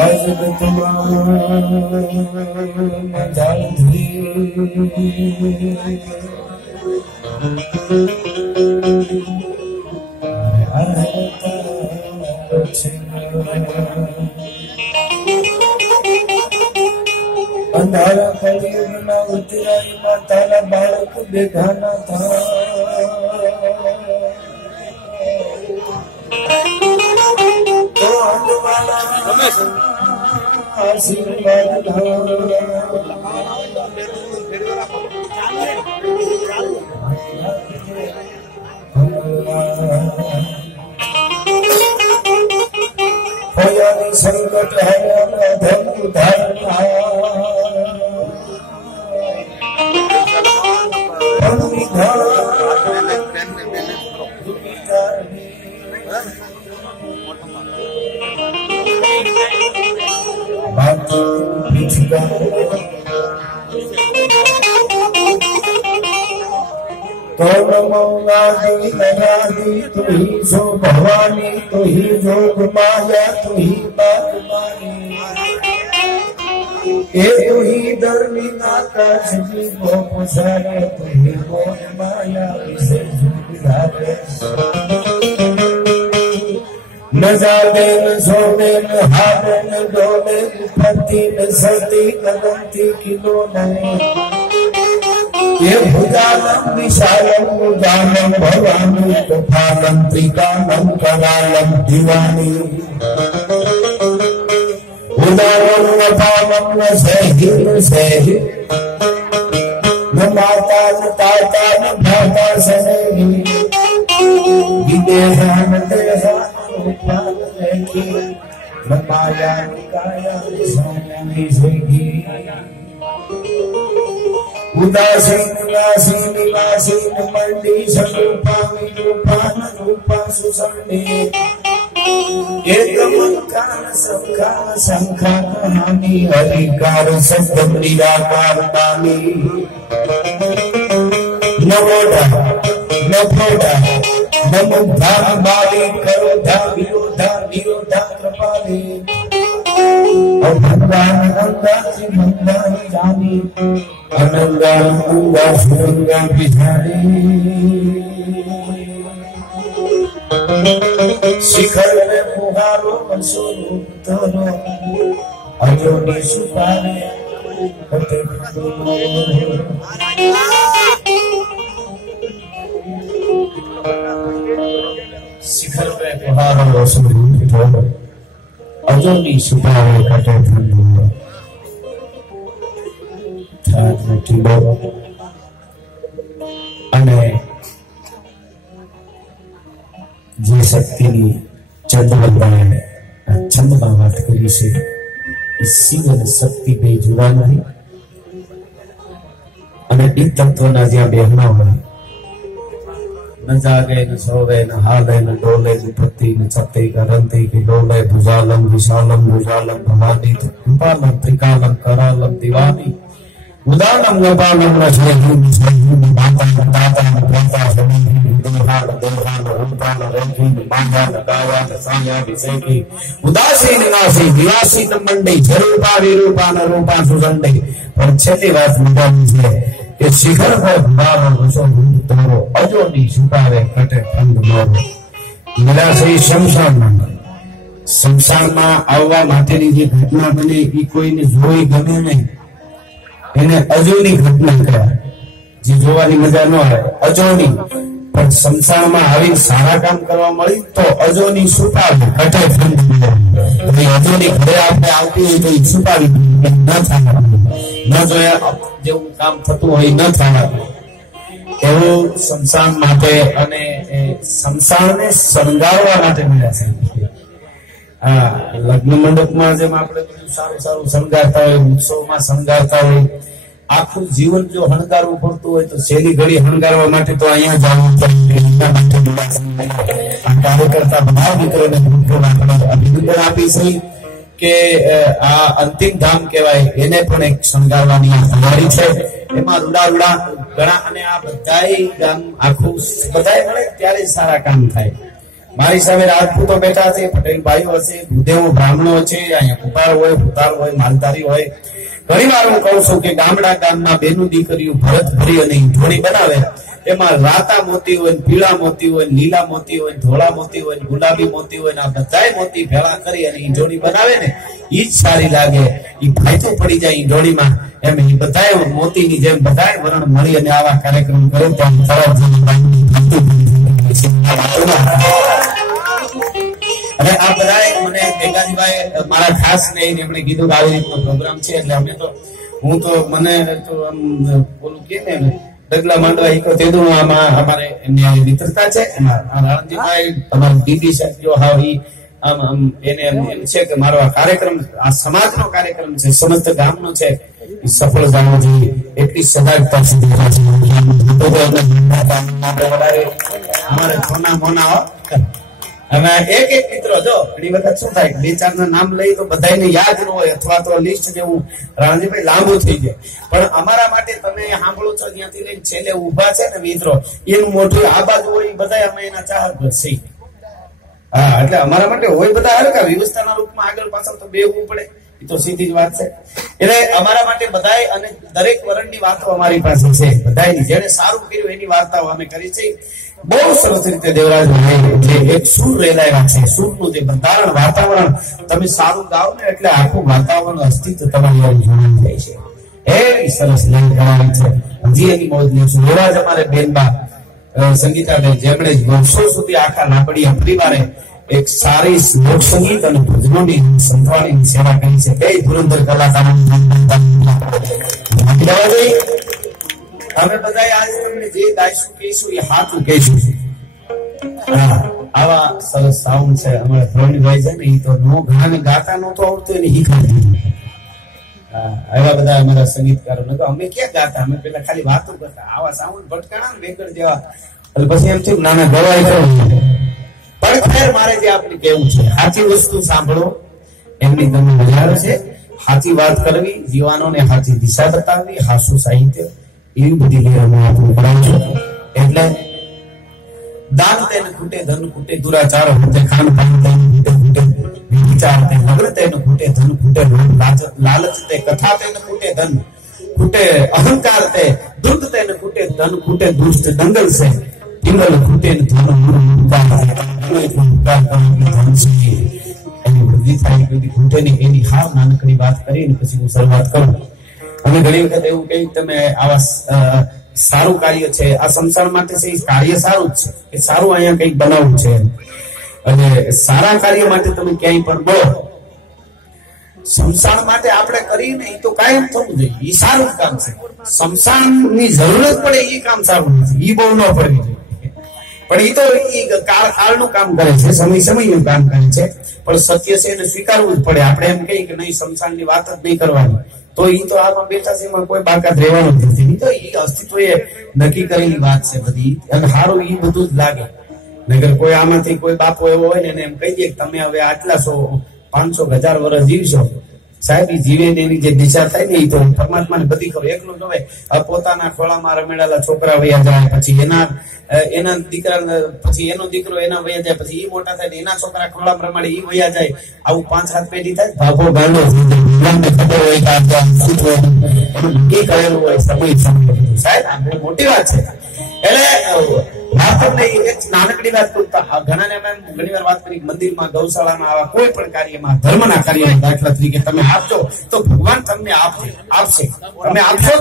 आज अंधारा कलियुगना उतराईમાં તારા બાળક બેઘાના થા તો અંધવાળા આશીર્વાદ होयानी संकट हरना धन उधारना तो नमो नादी नरादी तू ही जो भवानी तू ही जोग माया तू ही बागबानी ए तू ही धर्मी नाता जी वो पसारे तू ही मोह माया से जुधारे न जाने न सोने न हारे न डोले पति न सर्दी कदमती किलो नहीं ये भुजालम विशालम उदानम भवानी कपालम त्रिकालम करालम दीवानी उदानम वपालम न सही न माता न ताता न भाता सनेही विदेहा न देहा न उपाल रेखी न माया न काया न सोनी सेगी उदासीन उदासीन निवासीन मंडी स्वरूपा विरूपान रूपा सुसंडी एकमंकान संखान संखान हानि हरिकार शब्द निराकार दानी नवोधा नफोधा नमुद्धा बाली करोधा विरोधा निरोधा कृपाली और भगवान गंगा जी भगवान जानी अनंगा गंगा सुरंगा बिहारी शिखर में पुहारो स्वरूप अयोनि सुपारे शिखर में पुहारो स्वरूप अयोनि सुपारे कटे धन्य અને જે શક્તિની ચંદ્રબાએ છંદમાં વાત કરી છે એ શિવ અને શક્તિ બે જુદા નહીં અને એ તત્વના જ્યાં બેહના હોય न जागे न सोवे न हाले न डोले न पति न चते करंती की डोले भुजालम विशालम भुजालम भवानी कृपालम त्रिकालम करालम दीवानी उदानम गोपालम न जयहु न जयहु न माता न दाता न प्रेता समीहि देहा न देहा न रूपा न रेखी न माया न काया न साया विसेकी उदासीन नासी विलासी न मंडी जरूपा विरूपा न रूपा सुगंधी पर छठी बात मुद्दानी है कि शिखर पर भाव वसो हुंद तोरो अजोनी छुपावे कटे फंद मोरो निराशी शमशाનમાં આવવા માટેની જે ઘટના બને એ કોઈને જોઈ ગમે નહીં એને અજોની ઘટના કહેવાય જે જોવાની મજા ન આવે અજોની પણ શમશાનમાં આવીને સારા કામ કરવા મળી તો અજોની છુપાવે કટે ફંદ મોરો અજોની ઘરે આપણે આવતી હોય તો છુપાવી ન થાય न जोया जेवुं काम थतुं होय न थाय एवुं संसार माटे अने संसारने शणगारवा माटे मळ्या छे आ लग्न मंडपमां जेम आपणे सारू सारू शणगारता होय उत्सवमां शणगारता होय आखुं जीवन जो हणगारवुं पड़तुं होय तो छेल्ली घड़ी हणगारवा माटे तो अहींया जावुं पड़े कार्यकर्ता भाव मित्रोने अभिनंदन आपी छे કે આ અંતિમ ધામ કહેવાય એને પણ એક શણગારવાની તૈયારી છે. એમાં રૂડા ઘણા અને આ બધાય ગામ આખું બધાય મળે ત્યારે સારા કામ થાય. મારી સામે રાજપૂતો બેઠા છે, પટેલ ભાઈઓ હશે, ભૂદેવો બ્રાહ્મણો છે, અહીંયા કુટાર હોય, ભૂતાર હોય, માલધારી હોય. ઘણી વાર હું કહું છું કે ગામમાં બેનું દીકરીઓ ભરત ભરી અને ઈંઢોણી બનાવે, એમાં રાતા મોતી હોય, પીળા મોતી હોય, લીલા મોતી હોય, ધોળા મોતી હોય, ગુલાબી મોતી હોય, આ બધાય મોતી ભેળા કરી અને ઈંઢોણી બનાવે ને ઈ જ સારી લાગે. ઈ ફાયદો પડી જાય ઈંઢોણીમાં. એમ ઈ બધાય મોતીની જેમ બધાય વરણ મળી અને આવા કાર્યક્રમ કરે તો અને આ બધા મને ભેગાજીભાઈ મારા ખાસ ને એમણે કીધું કે આવી રીતનો પ્રોગ્રામ છે એટલે અમે તો હું તો મને તો આમ બોલું કે ને ડગલા માંડવા ઈકો તેદું આમાં અમારે એમની મિત્રતા છે. રાણજીભાઈ તમારું દીદી સાહેબ જો હાવ ઈ આમ એને એમ છે કે મારો આ કાર્યક્રમ આ સમાજનો કાર્યક્રમ છે, સમસ્ત ગામનો છે, સફળ જવો જોઈએ એટલી સજાગતા સુધી અમારે છોના મોના હવે એક મિત્રો જો ઘણી વખત શું થાય બે ચાર ના નામ લઈ તો બધાને યાદ ન હોય અથવા તો લિસ્ટ જેવું રાણજીભાઈ લાંબુ થઈ જાય. પણ અમારા માટે તમે સાંભળો છો ત્યાંથી લઈને છેલ્લે ઉભા છે ને મિત્રો એનું મોઢું આ બાજુ હોય બધા અમે એના ચાહક છીએ. હા એટલે અમારા માટે હોય બધા હરકા વ્યવસ્થાના રૂપમાં આગળ પાછળ તો બેવું પડે એ તો સીધી જ વાત છે. એટલે અમારા માટે બધાય અને દરેક વર્ણની વાતો અમારી પાસે છે. બધાની જેને સારું કર્યું એની વાર્તાઓ અમે કરી છે. બહુ સરસ રીતે દેવરાજ જે એક સૂર રેલાયા છે, સૂરનું જે બંધારણ વાતાવરણ તમે સારું ગાઓ ને એટલે આખું વાતાવરણ અસ્તિત્વ તમારી જોડાઈ જાય છે. એવી સરસ લાઈન કરવાની છે. હજી એની મોજ લેશું. એવા જ અમારે બેનબા સંગીતાબેન જેમણે વર્ષો સુધી આખા લાકડીયા પરિવારે એક સારી લોક સંગીત અને ભજનોની સંભાળીની સેવા કરી છે. બે ધુરંધર કલાકારો અમે બધા આજે તમને જે ગાઈશું કહીશું એ હાથું કહીશું. આવા સરસ સાઉન્ડ છે અમારે પ્રવીણભાઈ છે ને એ તો નો ઘણાને ગાતા નહોતું આવડતું એને શીખવાડી. એવા બધા અમારા સંગીતકારો ને તો અમે ક્યાં ગાતા, અમે પેલા ખાલી વાતો કરતા. આવા સાઉન્ડ ભટકાણા ને વેકડ જેવા એટલે પછી એમ થયું નાના ગવાય પણ ખેર મારે જે આપણે કેવું છે સાચી વસ્તુ સાંભળો એમની તમને મજા આવે છે. સાચી વાત કરવી, જીવાનોને સાચી દિશા બતાવવી, હાસુ સાહિત્ય એવી બધી લેવામાં આપણે કરાવશું. એટલે દાન તેને ખૂટે ધન ખૂટે દુરાચાર ખૂટે ખાન પાન તેને ખૂટે વિચાર તે નગર તેને ખૂટે ધન ખૂટે લાલચ તે કથા તેને ખૂટે ધન ખૂટે અહંકાર તે દુર્ગ તેને ખૂટે ધન ખૂટે દુષ્ટ દંગલ છે પિંગલ ખૂટે ધન એની વૃદ્ધિ થાય ખૂટે ની એની હાવ નાનકડી વાત કરીને પછી હું શરૂઆત કરું. અને ઘણી વખત એવું કહ્યું તમે આવા સારું કાર્ય છે આ સંસાર માટે છે કાર્ય સારું જ છે કે સારું અહીંયા કઈક બનાવવું છે અને સારા કાર્ય માટે તમે ક્યાંય પણ બોલો સંસાર માટે આપણે કરીને એ તો કાયમ થવું જોઈએ. એ સારું કામ છે. સંસારની જરૂરત પડે એ કામ સારું નથી, એ બહુ ન પડવી જોઈએ. પણ એ તો કાળનું કામ કરે છે, સમયનું કામ કરે છે. પણ સત્ય છે એને સ્વીકારવું જ પડે. આપણે એમ કહીએ કે નહીં સંસારની વાત જ નહીં કરવાની તો એ તો આમાં બેઠા છે એમાં કોઈ બાકાત રહેવાનું જ નથી. તો એ અસ્તિત્વ એ નક્કી કરેલી વાત છે બધી અને સારું એ બધું જ લાગે. નગર કોઈ આમાંથી કોઈ બાપો એવો હોય ને એને એમ કહી દે કે તમે હવે આટલા 500,000 વર્ષ જીવશો સાહેબ એ જીવે એની જે દિશા થાય ને એ તો પરમાત્માને બધી ખબર. એકલું જ હોય પોતાના ખોળામાં રમેડાલા છોકરા વયા જાય, પછી એના દીકરા, પછી એનો દીકરો એના વયા જાય, પછી એ મોટા થાય એના છોકરા ખોળામાં રમાડે એ વયા જાય. આવું 5-7 પેઢી થાય ભાગો ગાંડો ખબર હોય કે કરેલું હોય સમય સાહેબ આ બહુ મોટી વાત છે. એટલે એક નાનકડી વાત ઘણાને ઘણી વાર વાત કરી મંદિરમાં ગૌશાળામાં આવા કોઈ પણ કાર્યમાં ધર્મના કાર્યમાં દાખલા તરીકે તમે આપજો તો ભગવાન તમને આપશે. તમે આપશો